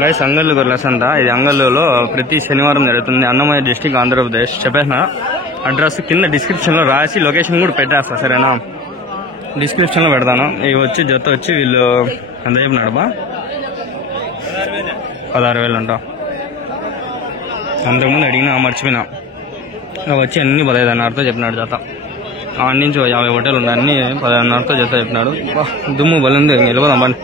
Guys అంగళ్ళు గొర్రెల సంత. ఇది అంగళ్ళులో ప్రతి శనివారం జరుగుతుంది. అన్నమయ్య డిస్టిక్, ఆంధ్రప్రదేశ్. చెప్పేసిన అడ్రస్ కింద డిస్క్రిప్షన్ లో రాసి లొకేషన్ కూడా పెట్టేస్తా, సరేనా? డిస్క్రిప్షన్ లో పెడతాను. ఇవి వచ్చి జత వచ్చి వీళ్ళు ఎంత చెప్పినాడు బా? 16,000 అంట. అంతకుముందు అడిగినా మర్చిపోయినా. వచ్చి అన్ని 15,500తో చెప్పినాడు జత. ఆడి నుంచి 50 హోటల్ ఉన్నాయి, అన్ని 15,500తో జత చెప్పినాడు. దుమ్ము బలింది, వెళ్ళిపోదాం బండి.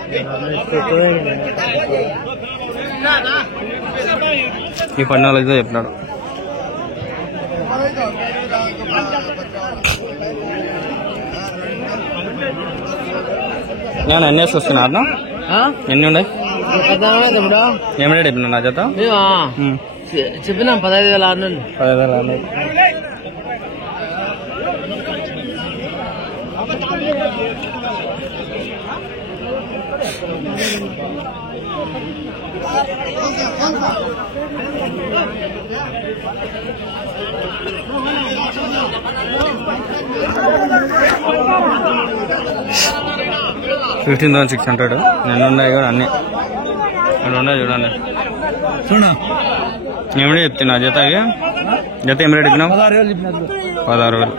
ఈ 14తో చెప్పినాడు. నేను ఎన్ని వస్తున్నా అన్న? ఎన్ని ఉన్నాయి? ఏం రేట్ చెప్పినా నా జత? చెప్పినా 15,600. 15,600. $15,600. నేను ఉన్నాయి కూడా అన్ని ఉన్నాయి చూడండి. ఏమిటి చెప్తున్నా జత? ఇవి జత ఏం రేట్ చెప్పినావు? 16,000. 16,000.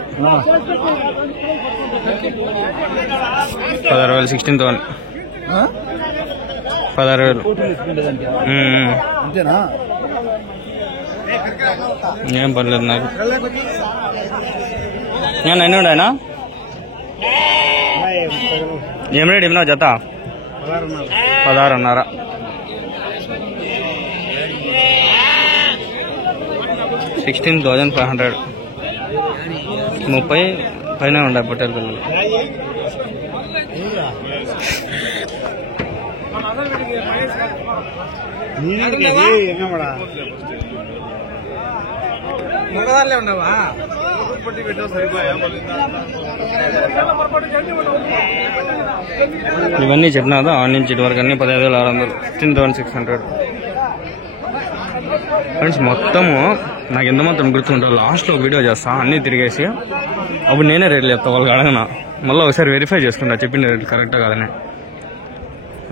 16,000. 16,000. ఏం పర్లేదు నాకు. నేను ఎన్ని ఉన్నాయనా? ఏం రేట్ చెప్పినావు జత? 16,500. 16,500. 30 పైన ఉండే పొట్టేలు పిల్లలు. ఇవన్నీ చెప్పినాదా? ఆడి నుంచి ఇటు వరకు అన్ని 15,600. 15,600. ఫ్రెండ్స్ మొత్తము నాకు ఎంత మాత్రం గుర్తుంటారు. లాస్ట్లో ఒక వీడియో చేస్తా అన్నీ తిరిగేసి, అప్పుడు నేనే రేట్లు చెప్తా. వాళ్ళకి అడగనా, మళ్ళీ ఒకసారి వెరిఫై చేసుకుంటా చెప్పిన రేట్లు కరెక్టా కాదని.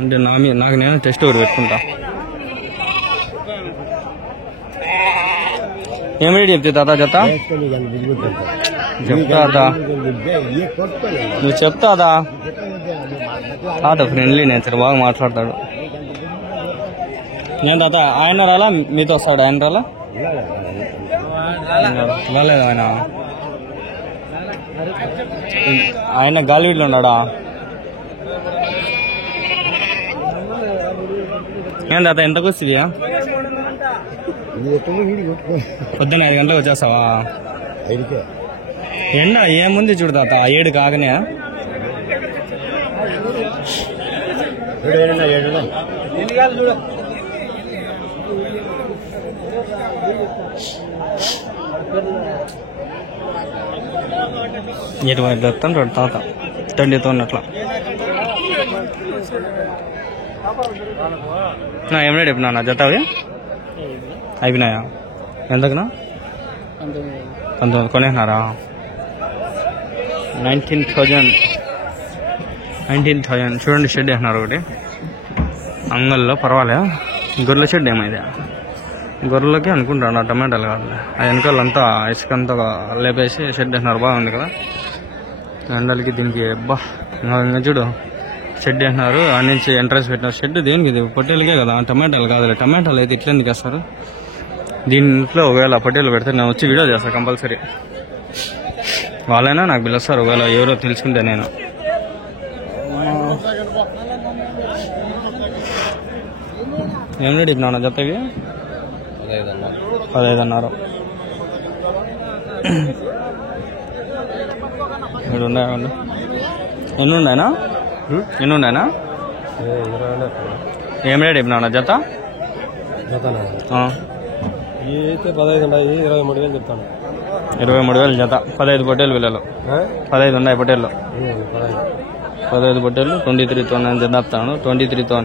అంటే నాకు నేనే టెస్ట్ ఒకటి పెట్టుకుంటా. ఏం రేట్ చెప్తే తాత జత? చెప్తా నువ్వు చెప్తాదా? తాత ఫ్రెండ్లీ నేచర్, బాగా మాట్లాడతాడు. నేను తాత ఆయన రాలా, మీతో వస్తాడు? ఆయన రాలా? రాలేదు ఆయన. ఆయన గాలివీడులో ఉన్నాడా? ఏం తాత ఎంతకు వస్తుంది? పొద్దున్న 5 గంటలకు వచ్చేస్తావా? ఎండ ఏముంది చూడు తాత, 7 కాకనే. ఇటు వైపు దొరుకుతాను తాత 20తో ఉన్నట్లా. నా ఏం రేట్ చెప్పినా నా జత? అవి అయిపోయినాయా? ఎంతకునా? 19 కొనేసినారా? 19,000. చూడండి షెడ్ వేసినారు ఒకటి అంగల్లో. పర్వాలే. గొర్రెల షెడ్ ఏమైంది? గొర్రెలకి అనుకుంటాను, టమాటాలు కాదు. ఆ వెనకాలంతా ఇసుకంతా లేపేసి షెడ్ వేసినారు. బాగుంది కదా ఎండలకి దీనికి. ఇంకా చూడు షెడ్ వేసినారు. ఆ నుంచి ఎంట్రన్స్ పెట్టినారు. షెడ్ దేనికి? ఇది పొట్టేలకే కదా, టమాటాలు కాదులే. టమాటాలు అయితే ఇట్లా ఎందుకు వేస్తారు? దీంట్లో ఒకవేళ పొట్టేలు పెడితే నేను వచ్చి వీడియో చేస్తాను కంపల్సరీ. వాళ్ళైనా నాకు పిలుస్తారు ఒకవేళ ఎవరో తెలుసుకుంటే. నేను ఏం రేట్ చెప్పినా జతవి? 15,500. ఇక్కడ ఉన్నాయండి. ఎన్ని ఉన్నాయనా? ఏం రేట్ చెప్పినా జత? అయితే 15 ఉన్నాయి, 23,000 చెప్తాను. 23,000 జత. 15 పొట్టేలు పిల్లలు. 15 ఉన్నాయి పొట్టేళ్ళు. 15 పొట్టేళ్ళు 23తో చెప్తాను. 23తో.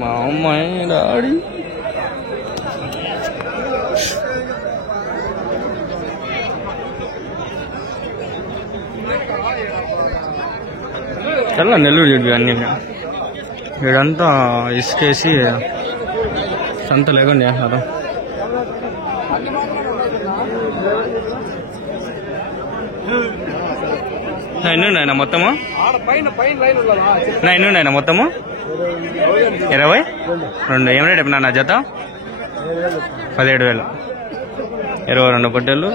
మా అమ్మాయి డాడీ చల్ల నెల్లూరు చూడు అన్ని వీడంతా ఇసుకేసి సంత లేకుండా చేస్తున్నారు. ఎన్ని ఉన్నాయన్నా మొత్తము? ఎన్ని ఉన్నాయన్నా మొత్తము? 22. ఏం రేట్ చెప్పినా నా జత? 17,000. 22 పొట్టేళ్ళు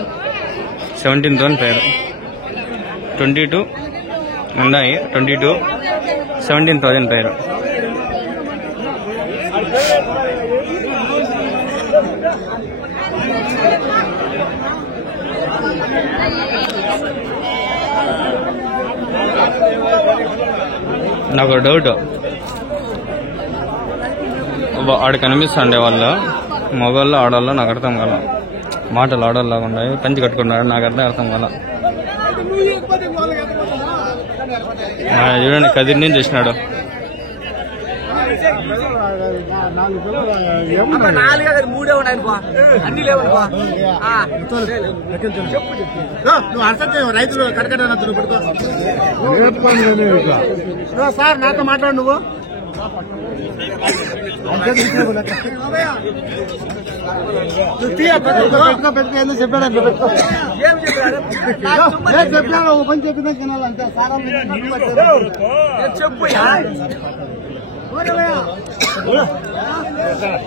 17,000 పేరు. 22 ఉన్నాయి. 22 17,000 పేరు. నాకు డౌట్, ఆడ కనిపిస్తుండే వాళ్ళు మగవాళ్ళు ఆడవాళ్ళు నాకు అర్థం కాల. మాటలు ఆడవాళ్ళలాగా ఉన్నాయి, పంచి కట్టుకున్నారు, నాకు అర్థం కాల. చూడండి కదిరి నుంచి వచ్చినాడు. రైతులు కడకడ సార్ నాతో మాట్లాడు నువ్వు. చెప్పాను ఒక పని చెప్పినా తినాలంటే సారా చెప్పు.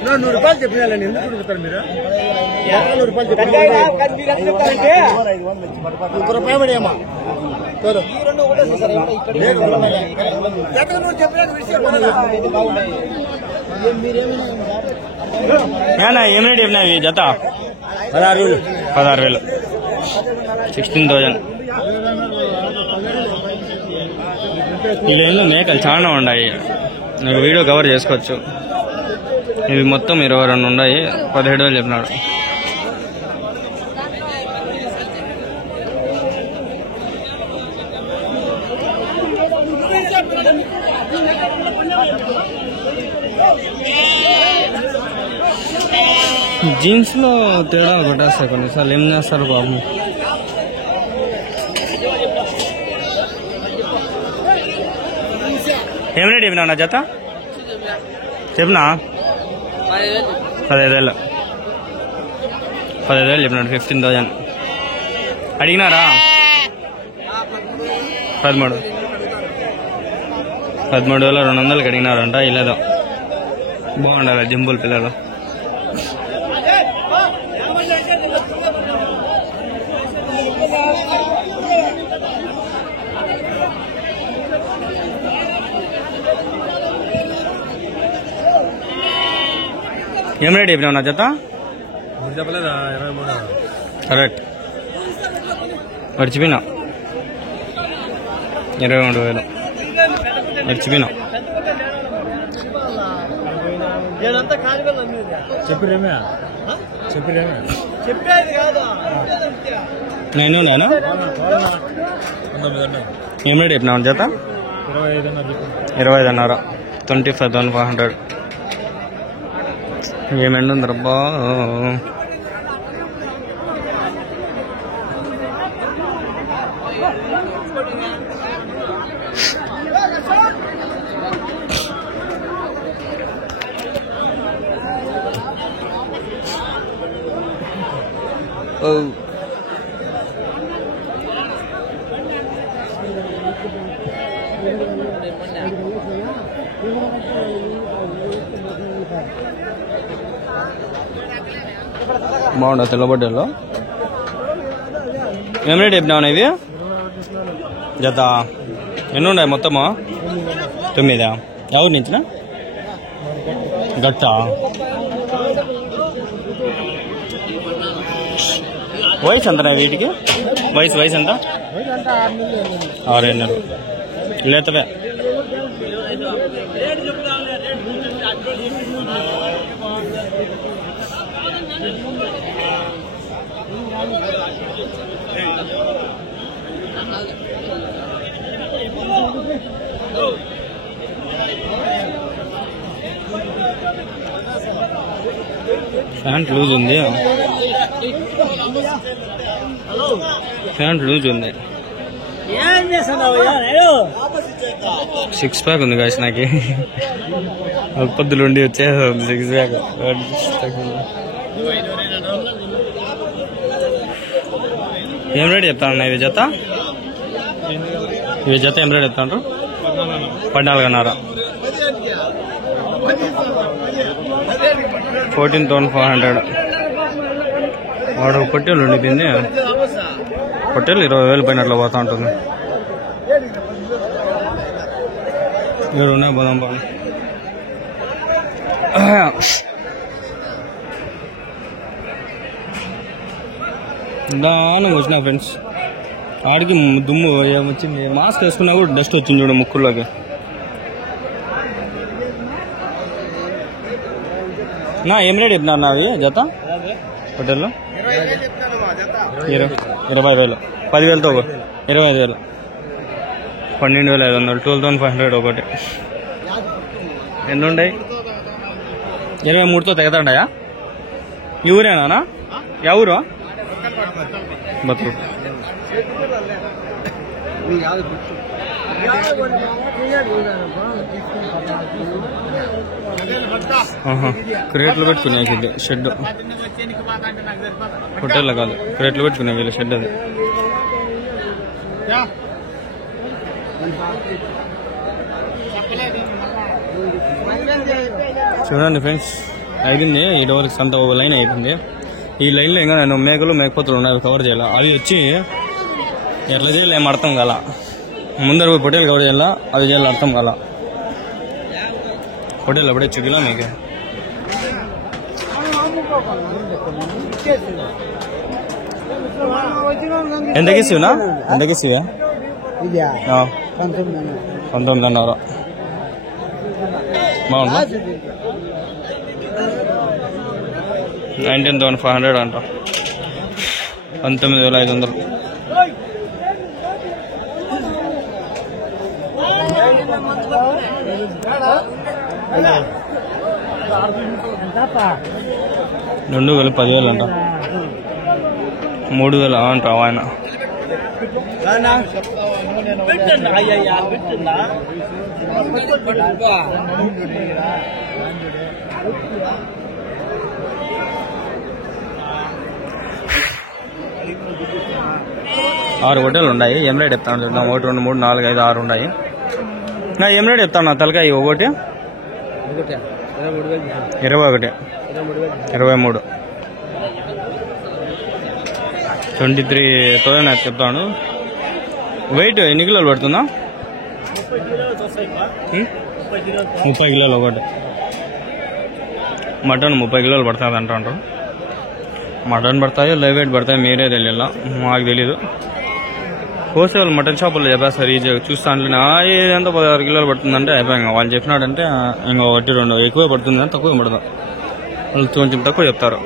100 రూపాయలు చెప్పినాలండి. ఎందుకు అడుగుతారు మీరు? 100 రూపాయలు చెప్పాలంటే 1 రూపాయి పడేమా ఏం రేట్ చెప్పినా జత? 16,000. 16,000. ఈ లైన్లో మేకలు చాలా ఉన్నాయి, నాకు వీడియో కవర్ చేసుకోవచ్చు. ఇవి మొత్తం 22 ఉన్నాయి. 17,000 చెప్పినాడు. జీన్స్ లో తేడా కొట్టేస్తాయి కొన్నిసార్లు. ఏం చేస్తారు బాబు? ఏం రేట్ చెప్పినా నా జత? చెప్పినా 15,000. 15,000 చెప్పినాడు. 15,000 అడిగినారా? 13,200 అడిగినారంట. ఇలాదో బాగుండాలి జింబుల్ పిల్లలు. ఏం రేట్ చెప్పినావు నా జత? చెప్పలేదా? 23. కరెక్ట్. మర్చిపోయినా 23,000 మర్చిపోయినా. నేను నేను ఏం రేట్ చెప్పినావు జత? 25,500. 25,500. ఏమెండు రబ్బా. బాగుండా తెల్లబడ్డలో. ఏం రేట్ చెప్పినావు ఇవి జత? ఎన్ని ఉన్నాయి మొత్తము? 9. ఎవరి నుంచినా? గట్ట. వయసు ఎంతనా వీటికి? వయసు ఎంత? 6 నెలలు లేతవే. ప్యాంట్ లూజ్ ఉంది. ప్యాంట్ లూజ్ ఉంది. సిక్స్ ప్యాక్ ఉంది కాసి నాకు పొద్దులుండి వచ్చేది సిక్స్ ప్యాక్. ఏం రేట్ చెప్తాను ఇవి జత? ఇవి జత ఏం రేట్ చెప్తాను? 14.5. 14,400. వాడు పొట్టేలు ఉండిపోయింది. పొట్టేలు 20,000 పైన అట్లా పోతా ఉంటుంది. ఇక్కడ ఉన్నాయి పోదాం బాగా. దాని వచ్చినా ఫ్రెండ్స్ ఆడికి దుమ్ము ఏమొచ్చింది, మాస్క్ వేసుకున్నా కూడా డస్ట్ వచ్చింది చూడు ముక్కుల్లోకి. నా ఏం రేట్ చెప్పినారు నా అవి జత హోటల్లో? 20,000. 10,000తో 25,000. 12,500. 12,500 ఒకటి. ఎన్ని ఉన్నాయి? 23తో తెగతాడాయా? ఈ ఊరేనా? ఎవరు? బతుకు క్రేట్లు పెట్టుకునే షెడ్. హోటల్లో కాదు, క్రేట్లు పెట్టుకునే వీళ్ళ షెడ్ అది. చూడండి ఫ్రెండ్స్, అయిపోయింది 7 వరకు సంత ఒక లైన్ అయిపోయింది. ఈ లైన్లో ఇంకా నేను మేకలు మేకపోతులు ఉన్నాయి, కవర్ చేయాలి. అవి వచ్చి ఎట్లా చేయాలి ఏం అర్థం కాల. ముందర పోయి పొట్టేలు కవర్ చేయాలా, అవి చేయాలి అర్థం కాల. పొట్టేలు అప్పుడే చుగిలా మీకు ఎంతకి ఇస్తున్నా? ఎంతకి ఇస్తువా? 19,500. బాగుందా? 19,500 అంట. 19,500. రెండు వేలు 10,000 అంట. 3,000 అంట ఆయన. ఆరు హోటళ్ళు ఉన్నాయి. ఏం రేట్ చెప్తాను చూద్దాం. 1, 2, 3, 4, 5, 6 ఉన్నాయి. నా ఏం రేట్ చెప్తాను? నా తలకాయ ఒకటి 21, 23, 23,000 చెప్తాను. వెయిట్ ఎన్ని కిలోలు పడుతుందా? 30 కిలోలు ఒకటి. మటన్ 30 కిలోలు పడుతుంది అంటారు. మటన్ పడతాయో లైవ్ వెయిట్ పడతాయో మీరే తెలియాల, మాకు తెలీదు. హోల్సేల్ మటన్ షాపుల్లో చెప్పేస్తారు ఈజీగా చూస్తాను. ఎంత 16 కిలోలు పడుతుందంటే అయిపోయి వాళ్ళు చెప్పినాడంటే ఇంకా 1, 2 ఎక్కువే పడుతుంది అని తక్కువ పడదు. వాళ్ళు కొంచెం తక్కువ చెప్తారు.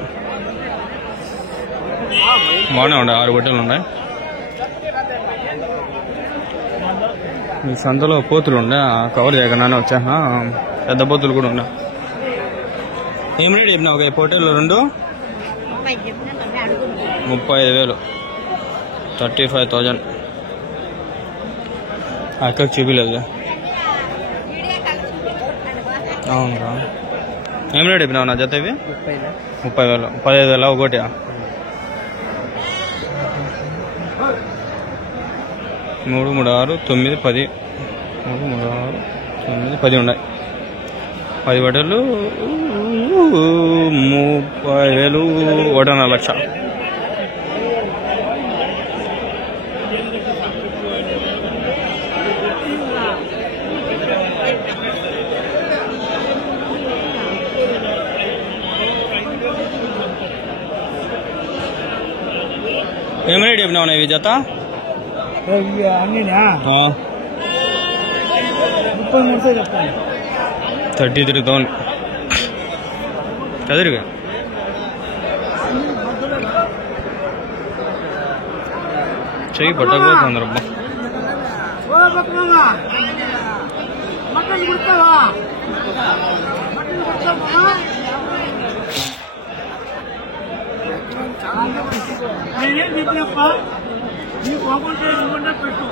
బాగానే ఉన్నాయి. 6 హోటళ్ళు ఉన్నాయి. ఈ సంతలో పోతులు ఉండే కవర్ చేయకుండానే వచ్చా. పెద్ద పోతులు కూడా ఉన్నాయి. ఏం రేట్ చెప్పినా? ఒక హోటల్లో 2 35,000. 35,000. అక్కడికి చూపించలేదు. అవునురా. ఏం రేట్ చెప్పినావు నా జత ఇవి? 30,000. 15,000 ఒకటి. 3, 3, 6, 9, 10. 3, 3, 6, 9, 10 ఉన్నాయి. 10 బట్టలు 30,000. 1,5 లక్ష. ఏం రేట్ చెప్పినావు ఇవి జత? 33,000. చదురుగా చెయ్యి పట్టకపోతుంది రబ్బా. పెట్టు